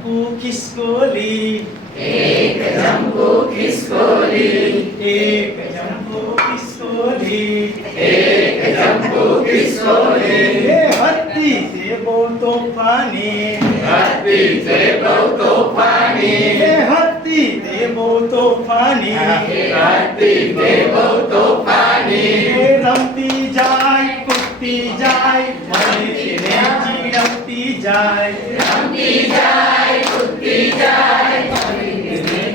જંપુ ખિસકોલી, એક જંપુ ખિસકોલી, એક જંપુ ખિસકોલી, એક જંપુ ખિસકોલી. એ હતી તે બહુ તોફાની, હતી તે બહુ તોફાની, એ હતી તે બહુ તોફાની, હતી તે બહુ તોફાની. એ રમતી જાય કૂદતી જાય મને તેને ચીડવતી જાય, રમતી જાય, કૂદતી જાય, મને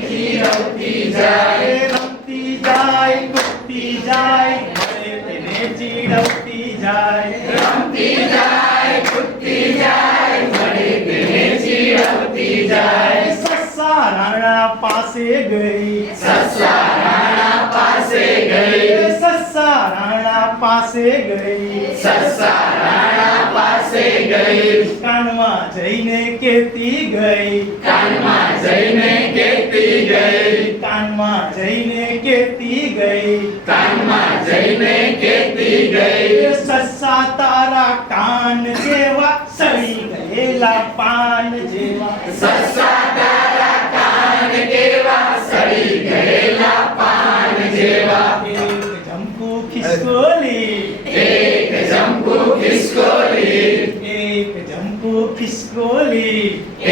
ચીડવતી જાય. એ રમતી જાય કૂદતી જાય મને તેને ચીડવતી જાય. રમતી જાય, કૂદતી જાય, મને તેને ચીડવતી જાય. સસ્સા રાણા પાસે ગઈ, સસલા રાણા પાસે ગઈ, સસ્સા રાણા પાસે ગઈ, સસલા રાણા પાસે ગઈ. કાનમાં જઈને કહેતી ગઈ, કાનમાં જઈને કહેતી ગઈ, કાનમાં જઈને કહેતી ગઈ, કાનમાં જઈને કહેતી ગઈ. એ સસ્સા તારા કાન જેવા સડી ગયેલા પાન જેવા, સસલા તારા કાન કેવા સડી ગયેલા પાન જેવા. એક જંપુ ખિસકોલી, એક જંપુ ખિસકોલી, એક જંપુ ખિસકોલી,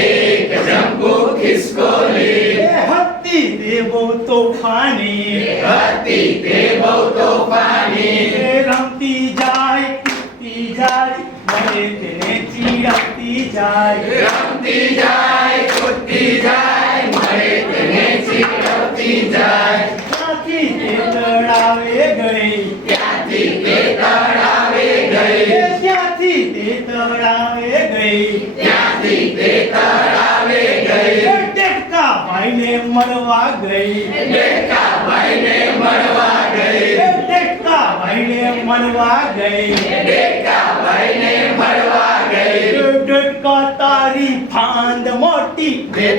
એક જંપુ ખિસકોલી. એ હતી તે બહુ તોફાની, હતી તે બહુ તોફાની, એ રમતી જાય કૂદતી જાય મને તેને ચીડવતી જાય. રમતી જાય, કૂદતી જાય, મળે તેને ચીડવતી જાય. ત્યાંથી તે તળાવે ગઈ, ત્યાંથી તે તળાવે ગઈ, એ ત્યાંથી તે તળાવે ગઈ, ત્યાંથી તે તળાવે એ ગઈ. ટેકા ભાઈને મળવા ગઈ, ડેકા ભાઈને મળવા ગઈ, એ ટેકા ભાઈને મળવા ગઈ, ડેકા ભાઈને મળવા ગઈ. એ ટેકા તારી ફાંદ મોટી એ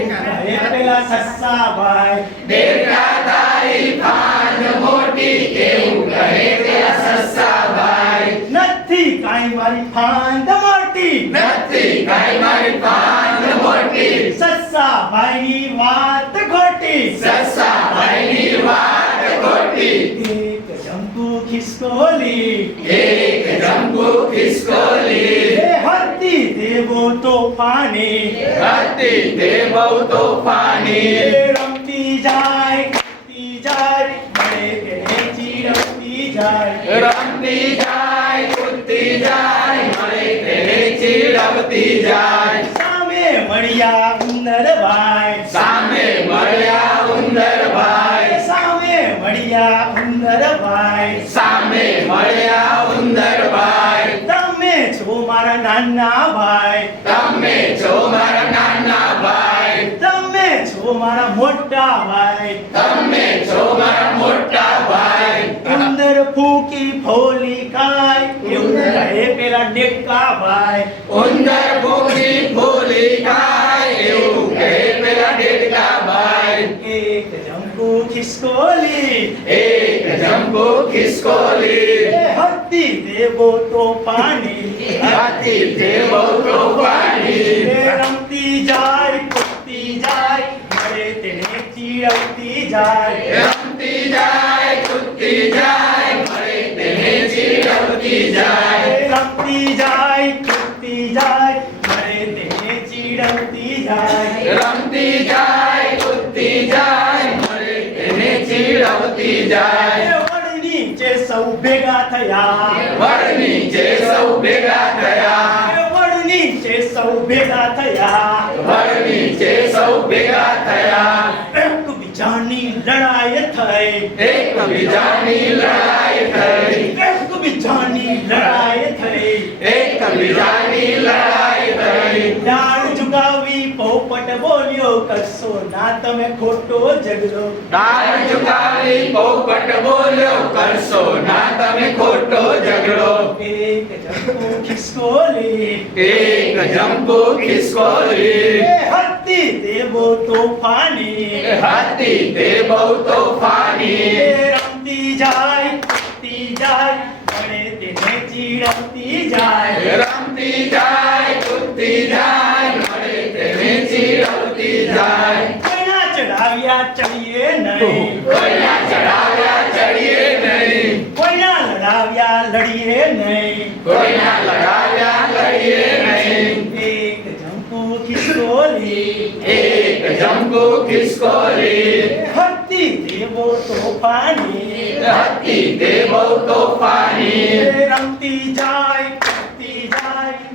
પેલા સસ્સા ભાઈ, ડેકા તારી ફાંદ મોટી, એવું કહે પેલા સસાભાઈ. નથી કાંઈ મારી ફાંદ મોટી, નથી કાંઈ મારી ફાંદ મોટી, સસ્સા ભાઈની વાત ખોટી. સસાભાઈની વાત ખોટી. એક જંપુ ખિસકોલી, એક જંબુ ખિસકોલી, એ હતી તે બહુ તોફાની, હતી તે બહુ તોફાની. એ રમતી જાય કૂદતી જાય મને તેને ચીડવતી જાય. રમતી જાય, કૂદતી જાય, મળે તેને ચીડવતી જાય. સામે મળ્યા ઉંદરભાઈ, સામે મળ્યા ઉંદરભાઈ, સામે મળ્યા ઉંદરભાઈ, સામે મળ્યા ઉંદરભાઈ. તમે છો મારા નાના ભાઈ, તમે છો મારા નાના ભાઈ, તમે છો મારા મોટા ભાઈ. તમે છો મારા મોટા ભાઈ. ઉંદર ફૂકી ફોલી ખાય એવું કહે પેલા ડેકા ભાઈ. ઉંદર ભૂખી ફૂલી ખાય, એવું કહે પેલા ડેડકા ભાઈ. એક જંબુ ખિસકોલી, એક જંબુ ખિસકોલી, એ હતી તે બહુ તોફાની, હતી તે બહુ તોફાની. એ રમતી જાય કૂદતી જાય મળે તેને ચીડવતી જાય. રમતી જાય, કૂદતી જાય, મળે તેને ચીડવતી જાય. એ રમતી જાય કૂદતી જાય મળે તેને ચીડવતી જાય. રમતી જાય, કૂદતી જાય, મળે તેને ચીડવતી જાય. એ વડ નીચે સૌ ભેગા થયા, વડ નીચે સૌ ભેગા થયા, એ વડ નીચે સૌ ભેગા થયા. વડ નીચે સૌ ભેગા થયા. એકબીજાની લડાઈ થઈ, એકબીજાની લડાઈ થઈ, એકબીજાની લડાઈ થઈ. એકબીજાની લડાઈ થઈ. દાળ ઝુકાવી પોપટ બોલ્યો કરશો ના તમે ખોટો ઝઘડો. દાળ ઝુકાવી પોપટ બોલ્યો કરશો ના તમે ખોટો ઝઘડો. એક જંબુ ખિસકોલી, એક જંબુ ખિસકોલી, એ હતી તે બહુ તોફાની, હતી તે બહુ તોફાની. એ રમતી જાય કૂદતી જાય મળે તેને ચીડવતી જાય. રમતી જાય, કૂદતી જાય, મળે તેને ચીડવતી રમતી જાય કોઈના ચડાવ્યા ચડીએ નહીં કોઈના ચડાવ્યા ચડીએ નહીં કોઈના લડાવ્યા લડીએ નહીં કોઈના લડાવ્યા લડીએ નહીં એક જંપુ ખિસકોલી એક જંબુ ખિસકોલી હતી તે બહુ તોફાની હતી તે બહુ તોફાની રમતી જાય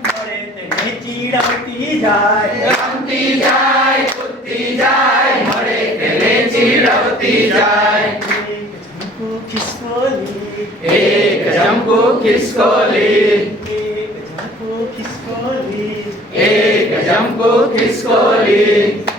મળે તેને ચીડવતી જાય રમતી જાય કૂદતી જાય મળે તેને ચીડવતી જાય એક જંપુ ખિસકોલી એક જંબુ ખિસકોલી એક જંપુ ખિસકોલી એક જંબુ ખિસકોલી